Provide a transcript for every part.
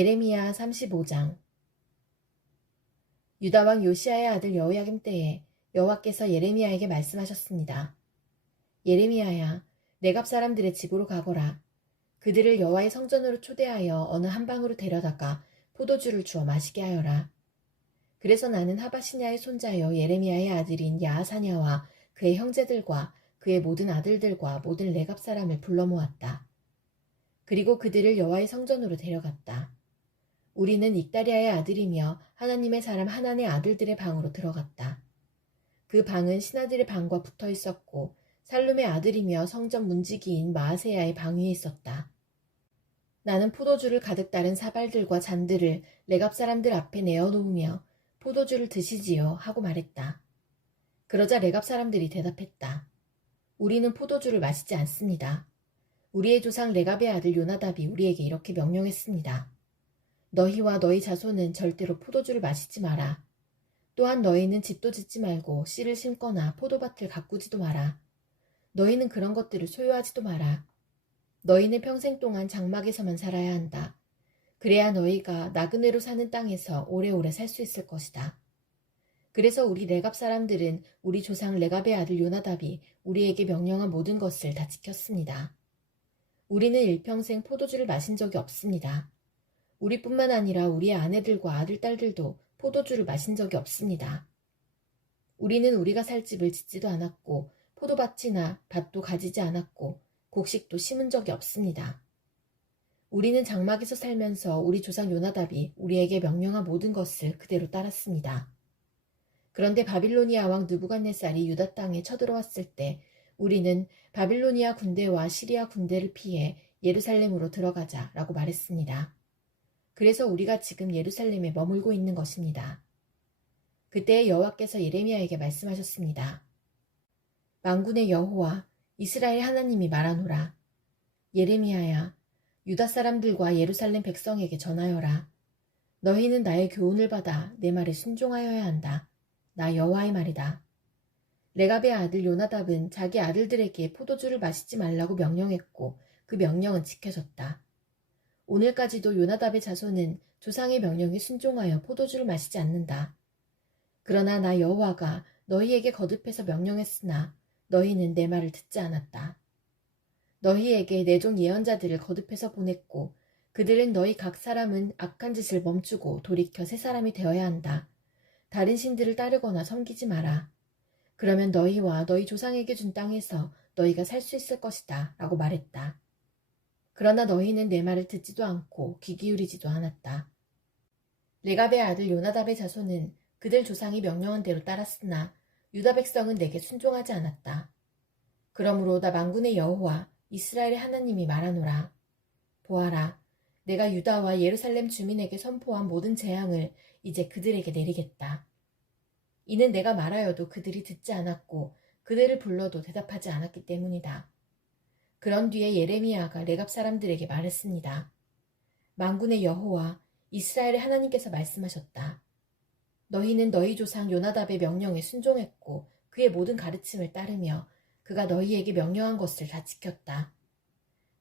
예레미야 35장. 유다 왕 요시야의 아들 여호야김 때에 여호와께서 예레미야에게 말씀하셨습니다. 예레미야야, 네갑 사람들의 집으로 가거라. 그들을 여호와의 성전으로 초대하여 어느 한 방으로 데려다가 포도주를 주어 마시게 하여라. 그래서 나는 하바시냐의 손자여 예레미야의 아들인 야하사냐와 그의 형제들과 그의 모든 아들들과 모든 네갑 사람을 불러 모았다. 그리고 그들을 여호와의 성전으로 데려갔다. 우리는 익다리아의 아들이며 하나님의 사람 하난의 아들들의 방으로 들어갔다. 그 방은 신하들의 방과 붙어 있었고 살룸의 아들이며 성전 문지기인 마아세야의 방 위에 있었다. 나는 포도주를 가득 따른 사발들과 잔들을 레갑 사람들 앞에 내어놓으며 포도주를 드시지요 하고 말했다. 그러자 레갑 사람들이 대답했다. 우리는 포도주를 마시지 않습니다. 우리의 조상 레갑의 아들 요나답이 우리에게 이렇게 명령했습니다. 너희와 너희 자손은 절대로 포도주를 마시지 마라. 또한 너희는 집도 짓지 말고 씨를 심거나 포도밭을 가꾸지도 마라. 너희는 그런 것들을 소유하지도 마라. 너희는 평생 동안 장막에서만 살아야 한다. 그래야 너희가 나그네로 사는 땅에서 오래오래 살 수 있을 것이다. 그래서 우리 레갑 사람들은 우리 조상 레갑의 아들 요나답이 우리에게 명령한 모든 것을 다 지켰습니다. 우리는 일평생 포도주를 마신 적이 없습니다. 우리뿐만 아니라 우리의 아내들과 아들, 딸들도 포도주를 마신 적이 없습니다. 우리는 우리가 살 집을 짓지도 않았고 포도밭이나 밭도 가지지 않았고 곡식도 심은 적이 없습니다. 우리는 장막에서 살면서 우리 조상 요나답이 우리에게 명령한 모든 것을 그대로 따랐습니다. 그런데 바빌로니아 왕 느부갓네살이 유다 땅에 쳐들어왔을 때 우리는 바빌로니아 군대와 시리아 군대를 피해 예루살렘으로 들어가자라고 말했습니다. 그래서 우리가 지금 예루살렘에 머물고 있는 것입니다. 그때 여호와께서 예레미야에게 말씀하셨습니다. 만군의 여호와 이스라엘 하나님이 말하노라. 예레미야야, 유다 사람들과 예루살렘 백성에게 전하여라. 너희는 나의 교훈을 받아 내 말에 순종하여야 한다. 나 여호와의 말이다. 레갑의 아들 요나답은 자기 아들들에게 포도주를 마시지 말라고 명령했고 그 명령은 지켜졌다. 오늘까지도 요나답의 자손은 조상의 명령에 순종하여 포도주를 마시지 않는다. 그러나 나 여호와가 너희에게 거듭해서 명령했으나 너희는 내 말을 듣지 않았다. 너희에게 내 종 예언자들을 거듭해서 보냈고 그들은 너희 각 사람은 악한 짓을 멈추고 돌이켜 새 사람이 되어야 한다. 다른 신들을 따르거나 섬기지 마라. 그러면 너희와 너희 조상에게 준 땅에서 너희가 살 수 있을 것이다 라고 말했다. 그러나 너희는 내 말을 듣지도 않고 귀 기울이지도 않았다. 레갑의 아들 요나답의 자손은 그들 조상이 명령한 대로 따랐으나 유다 백성은 내게 순종하지 않았다. 그러므로 나 만군의 여호와 이스라엘의 하나님이 말하노라. 보아라, 내가 유다와 예루살렘 주민에게 선포한 모든 재앙을 이제 그들에게 내리겠다. 이는 내가 말하여도 그들이 듣지 않았고 그들을 불러도 대답하지 않았기 때문이다. 그런 뒤에 예레미야가 레갑 사람들에게 말했습니다. 만군의 여호와 이스라엘의 하나님께서 말씀하셨다. 너희는 너희 조상 요나답의 명령에 순종했고 그의 모든 가르침을 따르며 그가 너희에게 명령한 것을 다 지켰다.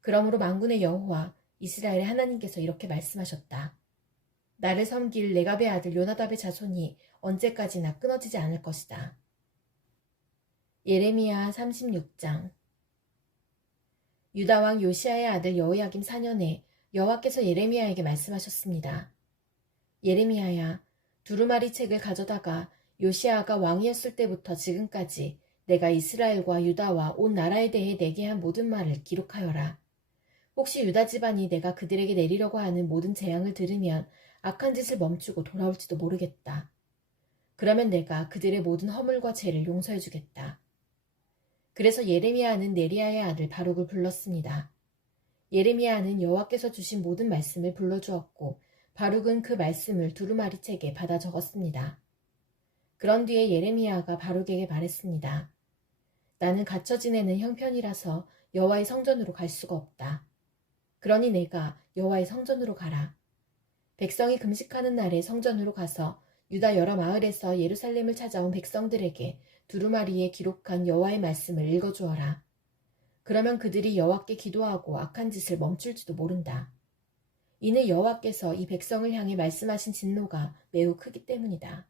그러므로 만군의 여호와 이스라엘의 하나님께서 이렇게 말씀하셨다. 나를 섬길 레갑의 아들 요나답의 자손이 언제까지나 끊어지지 않을 것이다. 예레미야 36장. 유다 왕 요시야의 아들 여호야김 4년에 여호와께서 예레미야에게 말씀하셨습니다. 예레미야야, 두루마리 책을 가져다가 요시야가 왕이었을 때부터 지금까지 내가 이스라엘과 유다와 온 나라에 대해 내게 한 모든 말을 기록하여라. 혹시 유다 집안이 내가 그들에게 내리려고 하는 모든 재앙을 들으면 악한 짓을 멈추고 돌아올지도 모르겠다. 그러면 내가 그들의 모든 허물과 죄를 용서해 주겠다. 그래서 예레미야는 네리야의 아들 바룩을 불렀습니다. 예레미야는 여호와께서 주신 모든 말씀을 불러주었고 바룩은 그 말씀을 두루마리 책에 받아 적었습니다. 그런 뒤에 예레미야가 바룩에게 말했습니다. 나는 갇혀 지내는 형편이라서 여호와의 성전으로 갈 수가 없다. 그러니 내가 여호와의 성전으로 가라. 백성이 금식하는 날에 성전으로 가서 유다 여러 마을에서 예루살렘을 찾아온 백성들에게 두루마리에 기록한 여호와의 말씀을 읽어주어라. 그러면 그들이 여호와께 기도하고 악한 짓을 멈출지도 모른다. 이는 여호와께서 이 백성을 향해 말씀하신 진노가 매우 크기 때문이다.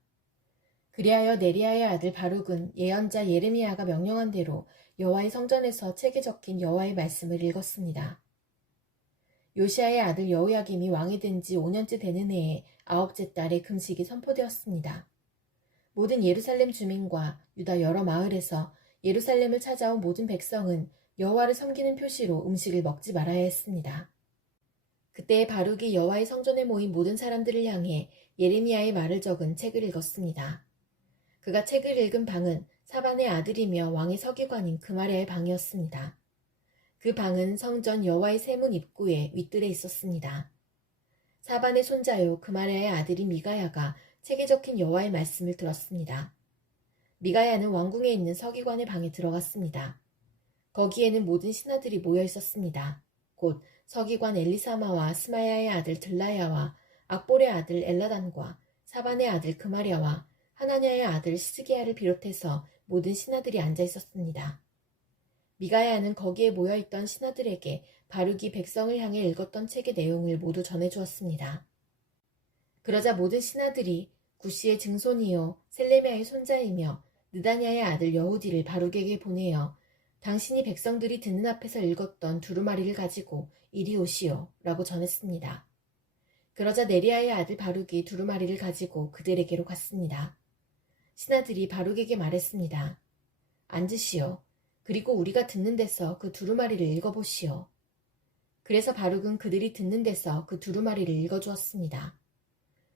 그리하여 네리야의 아들 바룩은 예언자 예레미야가 명령한 대로 여호와의 성전에서 책에 적힌 여호와의 말씀을 읽었습니다. 요시야의 아들 여호야김이 왕이 된 지 5년째 되는 해에 9째 달에 금식이 선포되었습니다. 모든 예루살렘 주민과 유다 여러 마을에서 예루살렘을 찾아온 모든 백성은 여호와를 섬기는 표시로 음식을 먹지 말아야 했습니다. 그때 바룩이 여호와의 성전에 모인 모든 사람들을 향해 예레미야의 말을 적은 책을 읽었습니다. 그가 책을 읽은 방은 사반의 아들이며 왕의 서기관인 그마랴의 방이었습니다. 그 방은 성전 여호와의 세문 입구에 윗뜰에 있었습니다. 사반의 손자요 그마랴의 아들인 미가야가 책에 적힌 여호와의 말씀을 들었습니다. 미가야는 왕궁에 있는 서기관의 방에 들어갔습니다. 거기에는 모든 신하들이 모여 있었습니다. 곧 서기관 엘리사마와 스마야의 아들 들라야와 악볼의 아들 엘라단과 사반의 아들 그마랴와 하나냐의 아들 시스기야를 비롯해서 모든 신하들이 앉아 있었습니다. 미가야는 거기에 모여있던 신하들에게 바룩이 백성을 향해 읽었던 책의 내용을 모두 전해주었습니다. 그러자 모든 신하들이 구시의 증손이요 셀레미야의 손자이며 느다냐의 아들 여후디를 바룩에게 보내어 당신이 백성들이 듣는 앞에서 읽었던 두루마리를 가지고 이리 오시오 라고 전했습니다. 그러자 네리야의 아들 바룩이 두루마리를 가지고 그들에게로 갔습니다. 신하들이 바룩에게 말했습니다. 앉으시오. 그리고 우리가 듣는 데서 그 두루마리를 읽어보시오. 그래서 바룩은 그들이 듣는 데서 그 두루마리를 읽어주었습니다.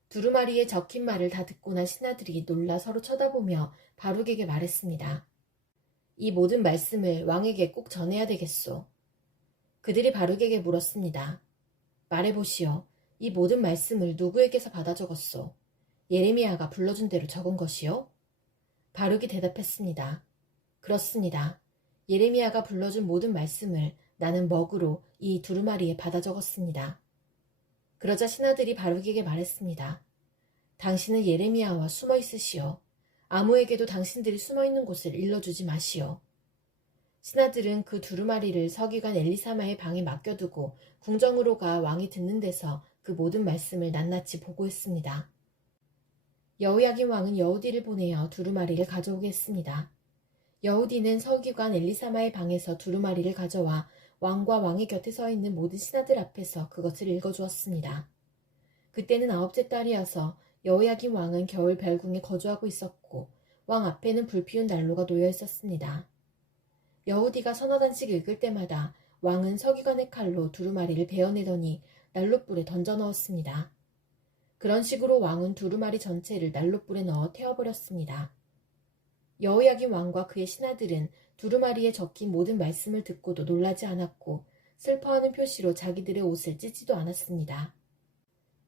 두루마리에 적힌 말을 다 듣고 난 신하들이 놀라 서로 쳐다보며 바룩에게 말했습니다. 이 모든 말씀을 왕에게 꼭 전해야 되겠소. 그들이 바룩에게 물었습니다. 말해보시오. 이 모든 말씀을 누구에게서 받아 적었소? 예레미야가 불러준 대로 적은 것이요? 바룩이 대답했습니다. 그렇습니다. 예레미야가 불러준 모든 말씀을 나는 먹으로 이 두루마리에 받아 적었습니다. 그러자 신하들이 바룩에게 말했습니다. 당신은 예레미야와 숨어 있으시오. 아무에게도 당신들이 숨어 있는 곳을 일러주지 마시오. 신하들은 그 두루마리를 서기관 엘리사마의 방에 맡겨두고 궁정으로 가 왕이 듣는 데서 그 모든 말씀을 낱낱이 보고했습니다. 여호야김 왕은 여후디를 보내어 두루마리를 가져오게 했습니다. 여후디는 서기관 엘리사마의 방에서 두루마리를 가져와 왕과 왕의 곁에 서 있는 모든 신하들 앞에서 그것을 읽어주었습니다. 그때는 9째 달이어서 여호야김 왕은 겨울 별궁에 거주하고 있었고 왕 앞에는 불피운 난로가 놓여 있었습니다. 여후디가 서너 단씩 읽을 때마다 왕은 서기관의 칼로 두루마리를 베어내더니 난로불에 던져 넣었습니다. 그런 식으로 왕은 두루마리 전체를 난로불에 넣어 태워버렸습니다. 여호야김 왕과 그의 신하들은 두루마리에 적힌 모든 말씀을 듣고도 놀라지 않았고 슬퍼하는 표시로 자기들의 옷을 찢지도 않았습니다.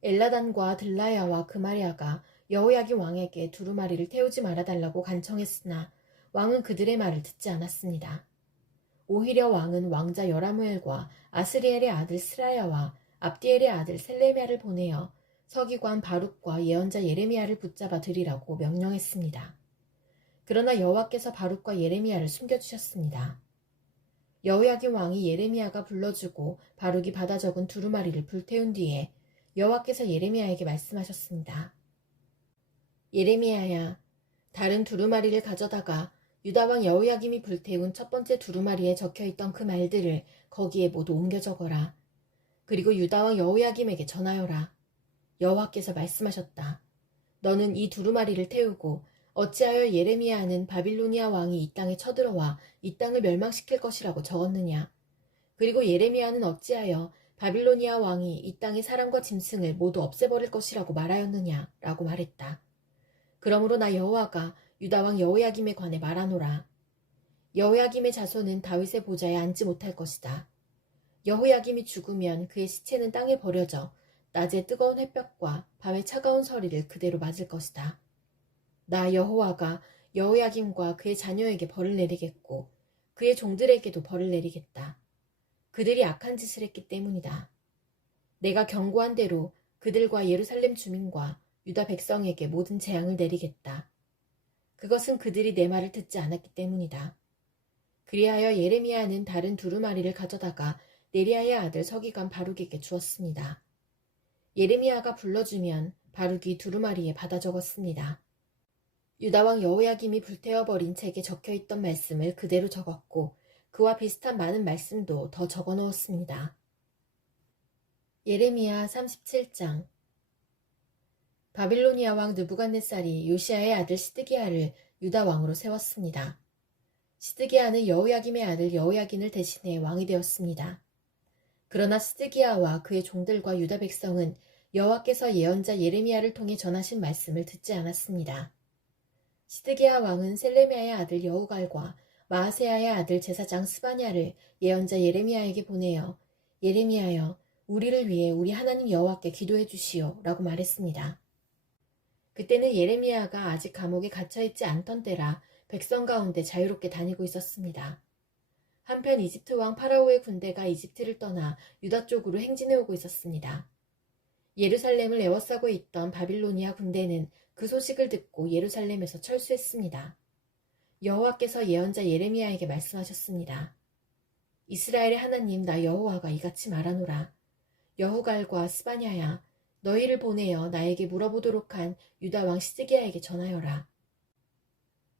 엘라단과 들라야와 그마랴가 여호야김 왕에게 두루마리를 태우지 말아달라고 간청했으나 왕은 그들의 말을 듣지 않았습니다. 오히려 왕은 왕자 여라무엘과 아스리엘의 아들 스라야와 압디엘의 아들 셀레미야를 보내어 서기관 바룩과 예언자 예레미야를 붙잡아 들이라고 명령했습니다. 그러나 여호와께서 바룩과 예레미야를 숨겨주셨습니다. 여호야김 왕이 예레미야가 불러주고 바룩이 받아 적은 두루마리를 불태운 뒤에 여호와께서 예레미야에게 말씀하셨습니다. 예레미야야, 다른 두루마리를 가져다가 유다왕 여호야김이 불태운 첫 번째 두루마리에 적혀있던 그 말들을 거기에 모두 옮겨 적어라. 그리고 유다왕 여호야김에게 전하여라. 여호와께서 말씀하셨다. 너는 이 두루마리를 태우고 어찌하여 예레미야는 바빌로니아 왕이 이 땅에 쳐들어와 이 땅을 멸망시킬 것이라고 적었느냐. 그리고 예레미야는 어찌하여 바빌로니아 왕이 이 땅의 사람과 짐승을 모두 없애버릴 것이라고 말하였느냐 라고 말했다. 그러므로 나 여호와가 유다왕 여호야김에 관해 말하노라. 여호야김의 자손은 다윗의 보좌에 앉지 못할 것이다. 여호야김이 죽으면 그의 시체는 땅에 버려져 낮에 뜨거운 햇볕과 밤에 차가운 서리를 그대로 맞을 것이다. 나 여호와가 여호야김과 그의 자녀에게 벌을 내리겠고 그의 종들에게도 벌을 내리겠다. 그들이 악한 짓을 했기 때문이다. 내가 경고한 대로 그들과 예루살렘 주민과 유다 백성에게 모든 재앙을 내리겠다. 그것은 그들이 내 말을 듣지 않았기 때문이다. 그리하여 예레미야는 다른 두루마리를 가져다가 네리야의 아들 서기관 바룩에게 주었습니다. 예레미야가 불러주면 바룩이 두루마리에 받아 적었습니다. 유다왕 여호야김이 불태워버린 책에 적혀있던 말씀을 그대로 적었고 그와 비슷한 많은 말씀도 더 적어 놓았습니다. 예레미야 37장. 바빌로니아 왕 느부갓네살이 요시야의 아들 시드기야를 유다 왕으로 세웠습니다. 시드기야는 여호야김의 아들 여호야긴을 대신해 왕이 되었습니다. 그러나 시드기야와 그의 종들과 유다 백성은 여호와께서 예언자 예레미야를 통해 전하신 말씀을 듣지 않았습니다. 시드기야 왕은 셀레미야의 아들 여우갈과 마아세야의 아들 제사장 스바냐를 예언자 예레미야에게 보내어 예레미야여 우리를 위해 우리 하나님 여호와께 기도해 주시오 라고 말했습니다. 그때는 예레미야가 아직 감옥에 갇혀있지 않던 때라 백성 가운데 자유롭게 다니고 있었습니다. 한편 이집트 왕 파라오의 군대가 이집트를 떠나 유다 쪽으로 행진해 오고 있었습니다. 예루살렘을 에워싸고 있던 바빌로니아 군대는 그 소식을 듣고 예루살렘에서 철수했습니다. 여호와께서 예언자 예레미야에게 말씀하셨습니다. 이스라엘의 하나님 나 여호와가 이같이 말하노라. 여후갈과 스바냐야 너희를 보내어 나에게 물어보도록 한 유다 왕 시드기야에게 전하여라.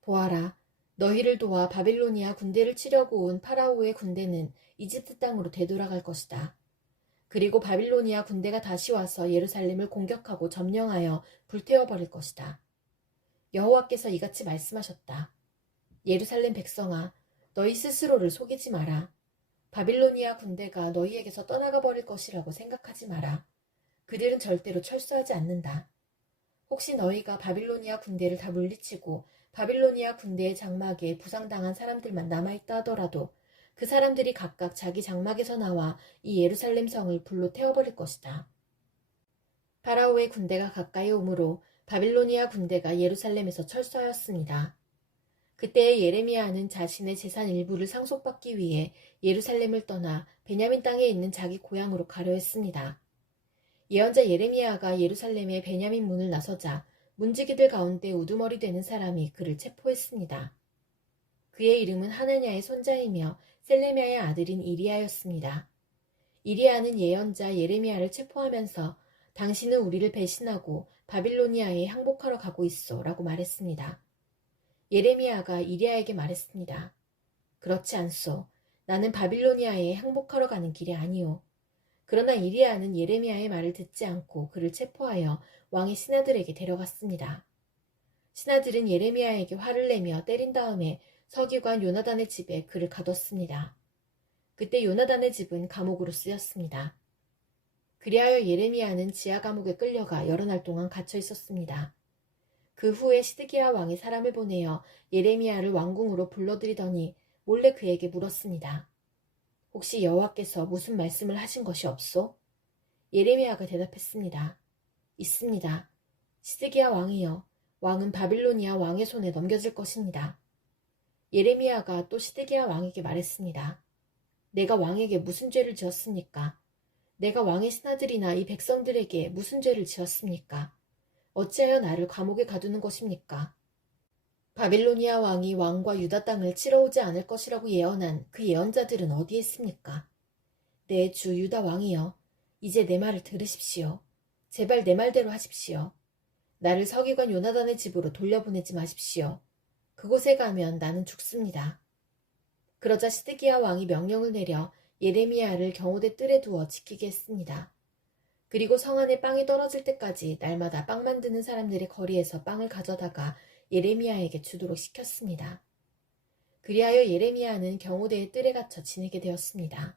보아라, 너희를 도와 바빌로니아 군대를 치려고 온 파라오의 군대는 이집트 땅으로 되돌아갈 것이다. 그리고 바빌로니아 군대가 다시 와서 예루살렘을 공격하고 점령하여 불태워버릴 것이다. 여호와께서 이같이 말씀하셨다. 예루살렘 백성아, 너희 스스로를 속이지 마라. 바빌로니아 군대가 너희에게서 떠나가 버릴 것이라고 생각하지 마라. 그들은 절대로 철수하지 않는다. 혹시 너희가 바빌로니아 군대를 다 물리치고 바빌로니아 군대의 장막에 부상당한 사람들만 남아있다 하더라도 그 사람들이 각각 자기 장막에서 나와 이 예루살렘 성을 불로 태워버릴 것이다. 파라오의 군대가 가까이 오므로 바빌로니아 군대가 예루살렘에서 철수하였습니다. 그때 예레미야는 자신의 재산 일부를 상속받기 위해 예루살렘을 떠나 베냐민 땅에 있는 자기 고향으로 가려 했습니다. 예언자 예레미야가 예루살렘의 베냐민 문을 나서자 문지기들 가운데 우두머리 되는 사람이 그를 체포했습니다. 그의 이름은 하나냐의 손자이며 셀레미야의 아들인 이리야였습니다. 이리야는 예언자 예레미야를 체포하면서 당신은 우리를 배신하고 바빌로니아에 항복하러 가고 있어 라고 말했습니다. 예레미야가 이리야에게 말했습니다. 그렇지 않소. 나는 바빌로니아에 항복하러 가는 길이 아니오. 그러나 이리야는 예레미야의 말을 듣지 않고 그를 체포하여 왕의 신하들에게 데려갔습니다. 신하들은 예레미야에게 화를 내며 때린 다음에 서기관 요나단의 집에 그를 가뒀습니다. 그때 요나단의 집은 감옥으로 쓰였습니다. 그리하여 예레미야는 지하 감옥에 끌려가 여러 날 동안 갇혀 있었습니다. 그 후에 시드기야 왕이 사람을 보내어 예레미야를 왕궁으로 불러들이더니 몰래 그에게 물었습니다. 혹시 여호와께서 무슨 말씀을 하신 것이 없소? 예레미야가 대답했습니다. 있습니다. 시드기야 왕이여, 왕은 바빌로니아 왕의 손에 넘겨질 것입니다. 예레미야가 또 시드기야 왕에게 말했습니다. 내가 왕에게 무슨 죄를 지었습니까? 내가 왕의 신하들이나 이 백성들에게 무슨 죄를 지었습니까? 어찌하여 나를 감옥에 가두는 것입니까? 바빌로니아 왕이 왕과 유다 땅을 치러오지 않을 것이라고 예언한 그 예언자들은 어디에 있습니까? 내 주 유다 왕이여, 이제 내 말을 들으십시오. 제발 내 말대로 하십시오. 나를 서기관 요나단의 집으로 돌려보내지 마십시오. 그곳에 가면 나는 죽습니다. 그러자 시드기야 왕이 명령을 내려 예레미야를 경호대 뜰에 두어 지키게 했습니다. 그리고 성 안에 빵이 떨어질 때까지 날마다 빵 만드는 사람들의 거리에서 빵을 가져다가 예레미야에게 주도록 시켰습니다. 그리하여 예레미야는 경호대의 뜰에 갇혀 지내게 되었습니다.